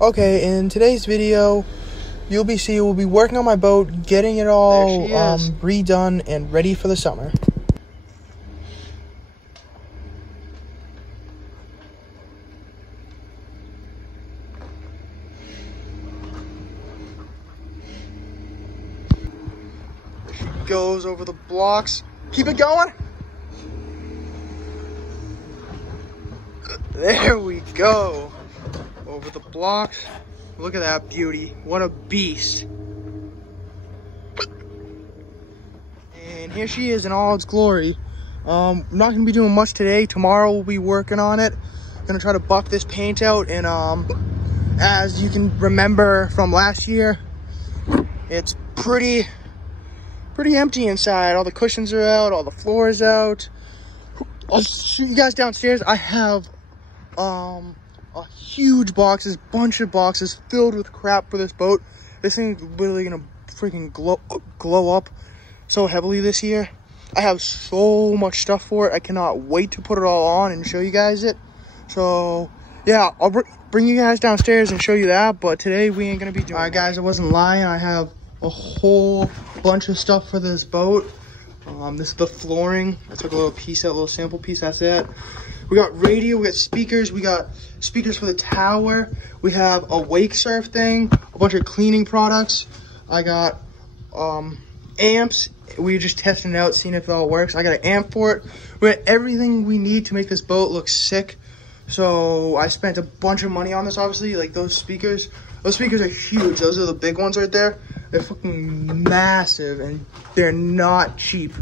Okay, in today's video, we'll be working on my boat, getting it all redone and ready for the summer. She goes over the blocks. Keep it going. There we go. Over the blocks. Look at that beauty. What a beast. And here she is in all its glory. I'm not going to be doing much today. Tomorrow we'll be working on it. Going to try to buff this paint out. And as you can remember from last year, it's pretty empty inside. All the cushions are out. All the floor is out. I'll shoot you guys downstairs. I have a huge bunch of boxes filled with crap for this boat. This thing's literally gonna freaking glow up so heavily this year. I have so much stuff for it. I cannot wait to put it all on and show you guys it. So yeah, I'll bring you guys downstairs and show you that, but today we ain't gonna be doing. All right guys, I wasn't lying. I have a whole bunch of stuff for this boat. This is the flooring. I took a little piece out, a little sample piece. That's it. We got radio, we got speakers for the tower. We have a wake surf thing, a bunch of cleaning products. I got amps. We were just testing it out, seeing if it all works. I got an amp for it. We got everything we need to make this boat look sick. So I spent a bunch of money on this, obviously. Like those speakers are huge. Those are the big ones right there. They're fucking massive and they're not cheap.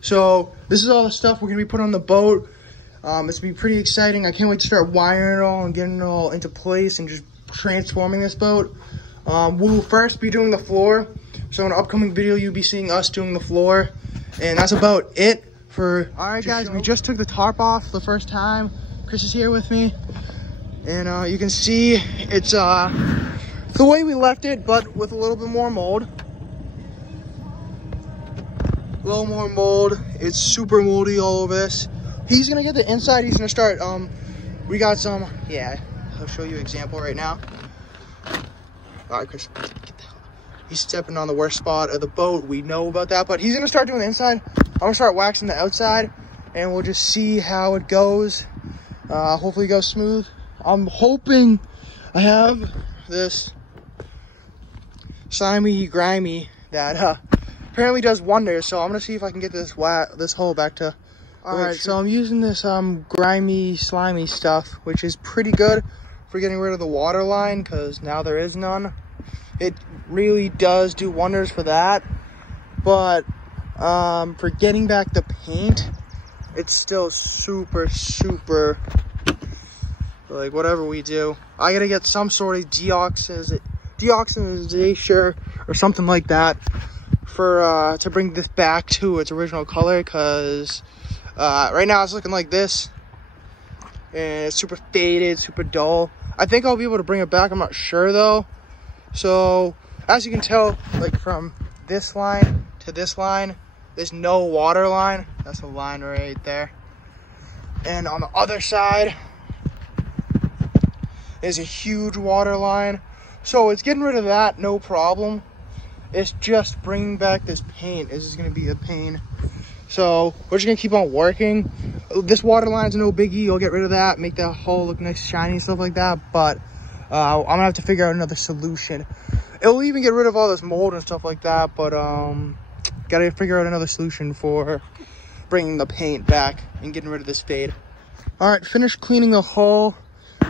So this is all the stuff we're gonna be putting on the boat. It's gonna be pretty exciting. I can't wait to start wiring it all and getting it all into place and just transforming this boat. We'll first be doing the floor. So in an upcoming video, you'll be seeing us doing the floor. And that's about it for... All right, guys, we just took the tarp off for the first time. Chris is here with me. And you can see it's the way we left it, but with a little bit more mold. A little more mold. It's super moldy all over this. He's gonna get the inside. He's gonna start. We got some. Yeah, I'll show you an example right now. All right, Chris, get the hell. He's stepping on the worst spot of the boat. We know about that, but he's gonna start doing the inside. I'm gonna start waxing the outside, and we'll just see how it goes. Hopefully, it goes smooth. I'm hoping I have this slimy grimy that apparently does wonders. So I'm gonna see if I can get this hole back to. All right, so I'm using this grimy, slimy stuff, which is pretty good for getting rid of the water line, because now there is none. It really does do wonders for that. But for getting back the paint, it's still super, like whatever we do. I gotta get some sort of deoxidization or something like that for to bring this back to its original color, because right now it's looking like this, and it's super faded, super dull. I think I'll be able to bring it back. I'm not sure though. So as you can tell, like from this line to this line, there's no water line. That's a line right there. And on the other side, there's a huge water line. So it's getting rid of that, no problem. It's just bringing back this paint. This is gonna be a pain. So we're just gonna keep on working. This water line's no biggie. You'll get rid of that, make the hole look nice, shiny, stuff like that. But I'm gonna have to figure out another solution. It'll even get rid of all this mold and stuff like that. But gotta figure out another solution for bringing the paint back and getting rid of this fade. All right, finished cleaning the hull.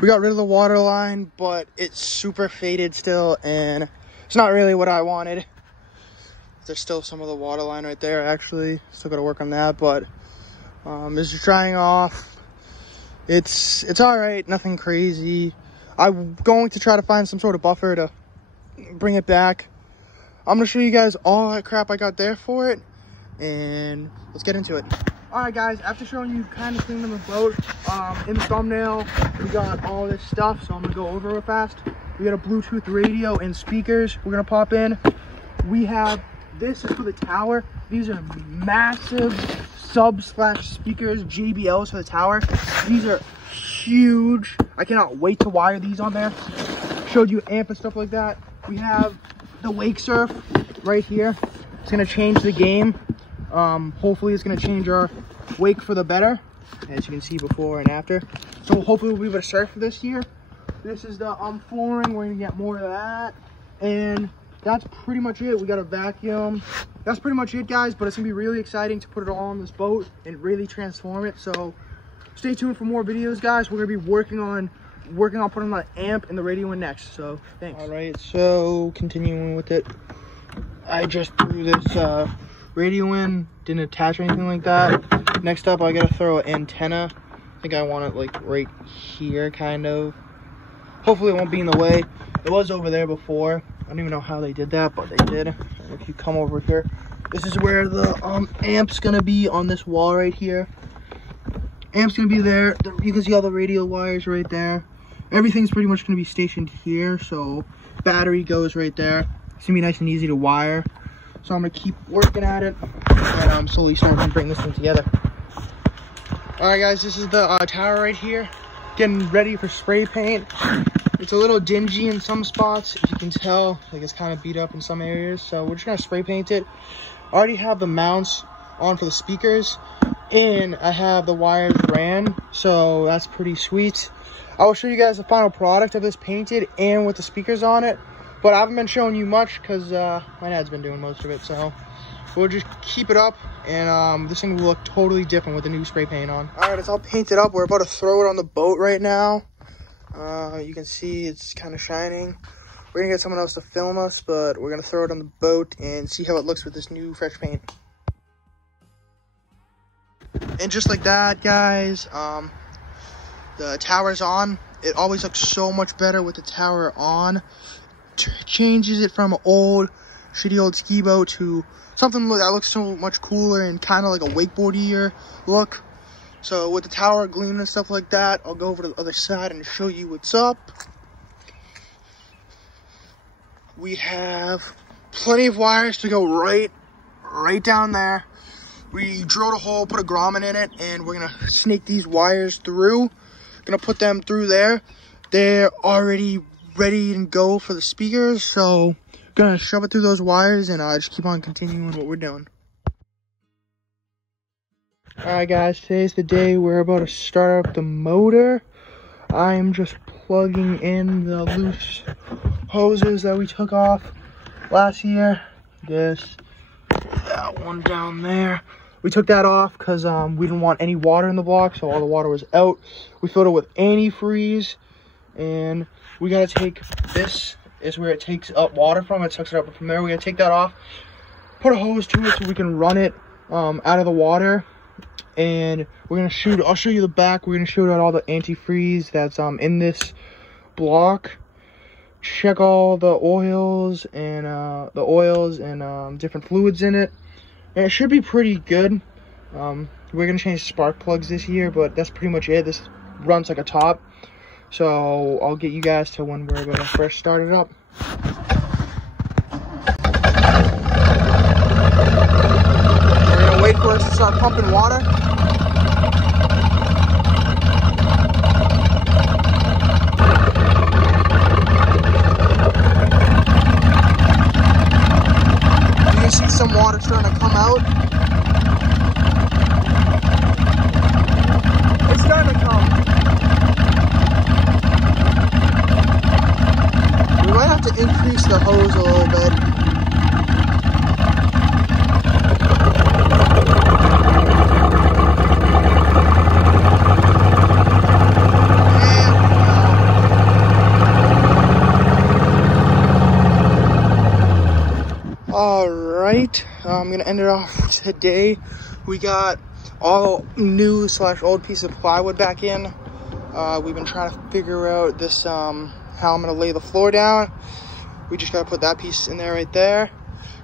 We got rid of the water line, but it's super faded still, and it's not really what I wanted. There's still some of the water line right there, actually. Still gotta work on that, but it's just drying off. It's all right, nothing crazy. I'm going to try to find some sort of buffer to bring it back. I'm gonna show you guys all that crap I got there for it, and let's get into it. All right, guys, after showing you kind of cleaning the boat, in the thumbnail, we got all this stuff, so I'm gonna go over it fast. We got a Bluetooth radio and speakers we're gonna pop in. We have, this is for the tower. These are massive sub/speakers, JBLs for the tower. These are huge. I cannot wait to wire these on there. showed you amp and stuff like that. We have the Wake Surf right here. It's gonna change the game. Hopefully it's gonna change our wake for the better, as you can see before and after. So hopefully we'll be able to surf this year. This is the flooring. We're gonna get more of that, and that's pretty much it. We got a vacuum. That's pretty much it, guys, but it's gonna be really exciting to put it all on this boat and really transform it. So stay tuned for more videos, guys. We're gonna be working on putting the amp and the radio in next. So thanks. All right, so continuing with it, I just threw this radio in, didn't attach or anything like that. Next up, I gotta throw an antenna. I think I want it like right here, kind of. Hopefully it won't be in the way. It was over there before. I don't even know how they did that, but they did. If you come over here, this is where the amp's gonna be, on this wall right here. Amp's gonna be there. You can see all the radio wires right there. Everything's pretty much gonna be stationed here, so battery goes right there. It's gonna be nice and easy to wire. So I'm gonna keep working at it, and I'm slowly starting to bring this thing together. All right, guys, this is the tower right here. Getting ready for spray paint. It's a little dingy in some spots, if you can tell. Like, it's kind of beat up in some areas, so we're just gonna spray paint it. I already have the mounts on for the speakers, and I have the wires ran, so that's pretty sweet. I will show you guys the final product of this painted and with the speakers on it, but I haven't been showing you much because my dad's been doing most of it. So we'll just keep it up, and this thing will look totally different with the new spray paint on. All right, it's all painted up. We're about to throw it on the boat right now. You can see it's kind of shining. We're gonna get someone else to film us, but we're gonna throw it on the boat and see how it looks with this new fresh paint. And just like that, guys, the tower's on. It always looks so much better with the tower on. Changes it from an old, shitty old ski boat to something that looks so much cooler and kind of like a wakeboardier look. So with the tower gleaming and stuff like that, I'll go over to the other side and show you what's up. We have plenty of wires to go right down there. We drilled a hole, put a grommet in it, and we're gonna snake these wires through. Gonna put them through there. They're already ready and go for the speakers, so gonna shove it through those wires and just keep on continuing what we're doing. All right, guys, today's the day we're about to start up the motor. I'm just plugging in the loose hoses that we took off last year. That one down there. We took that off because we didn't want any water in the block, so all the water was out. We filled it with antifreeze, and we gotta take this, is where it takes up water from. It sucks it up from there. We gotta take that off, put a hose to it so we can run it out of the water, and we're gonna shoot. I'll show you the back. We're gonna shoot out all the antifreeze that's in this block. Check all the oils and different fluids in it. And it should be pretty good. We're gonna change spark plugs this year, but that's pretty much it. This runs like a top. So I'll get you guys to when we're gonna first start it up. We're gonna wait for us to start pumping water. See some water starting to come out. It's starting to come. We might have to increase the hose a little bit. Alright, I'm gonna end it off today. We got all new / old piece of plywood back in. We've been trying to figure out this how I'm gonna lay the floor down. We just gotta put that piece in there right there.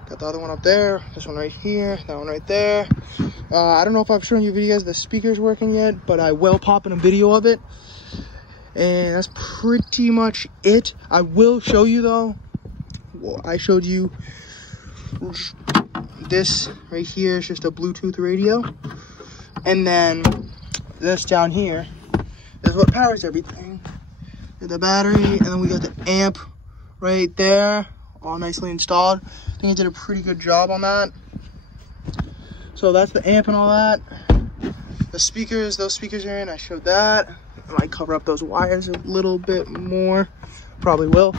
Got the other one up there, this one right here, that one right there. I don't know if I've shown you videos of the speakers working yet, but I will pop in a video of it. And that's pretty much it. I will show you though. Well, I showed you this right here is just a Bluetooth radio, and then this down here is what powers everything. Get the battery, and then we got the amp right there, all nicely installed. I think I did a pretty good job on that. So that's the amp and all that. The speakers, those speakers are in, I showed that. I might cover up those wires a little bit more, probably will.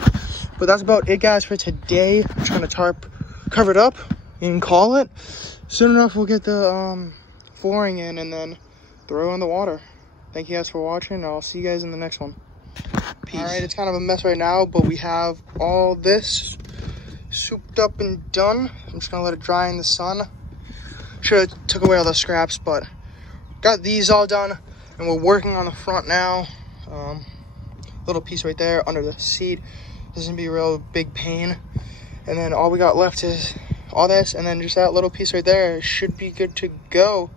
But that's about it, guys, for today. I'm trying to tarp cover it up and call it. Soon enough, we'll get the flooring in and then throw in the water. Thank you guys for watching. I'll see you guys in the next one. Peace. All right, it's kind of a mess right now, but we have all this souped up and done. I'm just gonna let it dry in the sun. Should have took away all the scraps, but got these all done, and we're working on the front now. Little piece right there under the seat. This is gonna be a real big pain. And then all we got left is all this, and then just that little piece right there should be good to go.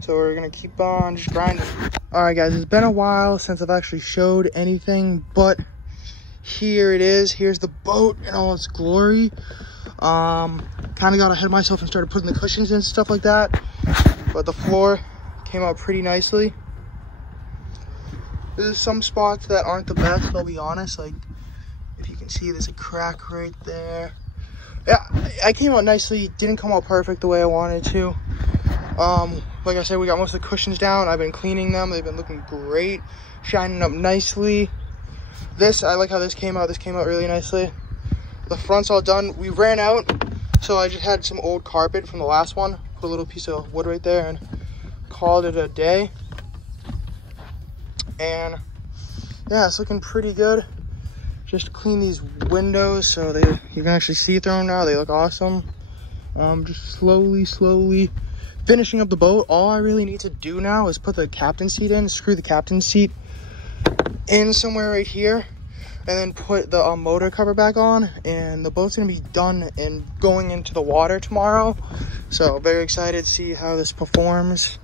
So we're gonna keep on just grinding. All right, guys, it's been a while since I've actually showed anything, but here it is. Here's the boat in all its glory. Kind of got ahead of myself and started putting the cushions in and stuff like that, but the floor came out pretty nicely. There's some spots that aren't the best, I'll be honest. Like, if you can see, there's a crack right there. Yeah, I came out nicely. Didn't come out perfect the way I wanted to. Like I said, we got most of the cushions down. I've been cleaning them. They've been looking great, shining up nicely. This, I like how this came out. This came out really nicely. The front's all done. We ran out, so I just had some old carpet from the last one. Put a little piece of wood right there and called it a day. And yeah, it's looking pretty good. Just clean these windows so you can actually see through them now. They look awesome. Just slowly finishing up the boat. All I really need to do now is put the captain's seat in, screw the captain's seat in somewhere right here, and then put the motor cover back on, and the boat's gonna be done and going into the water tomorrow. So very excited to see how this performs.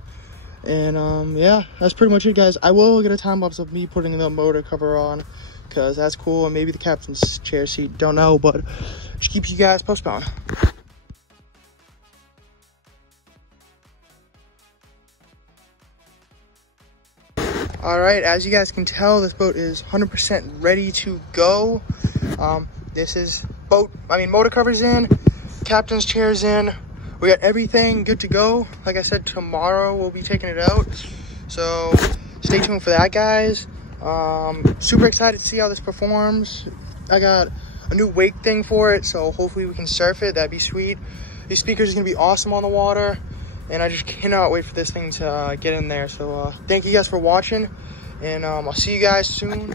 And yeah, that's pretty much it, guys. I will get a time lapse of me putting the motor cover on, because that's cool, and maybe the captain's chair seat, don't know, but just keep you guys postponed. All right, as you guys can tell, this boat is 100% ready to go. This is motor covers in, captain's chair's in. We got everything good to go. Like I said, tomorrow we'll be taking it out. So stay tuned for that, guys. Super excited to see how this performs. I got a new wake thing for it, so hopefully we can surf it. That'd be sweet. These speakers are gonna be awesome on the water, and I just cannot wait for this thing to get in there. So thank you guys for watching, and I'll see you guys soon.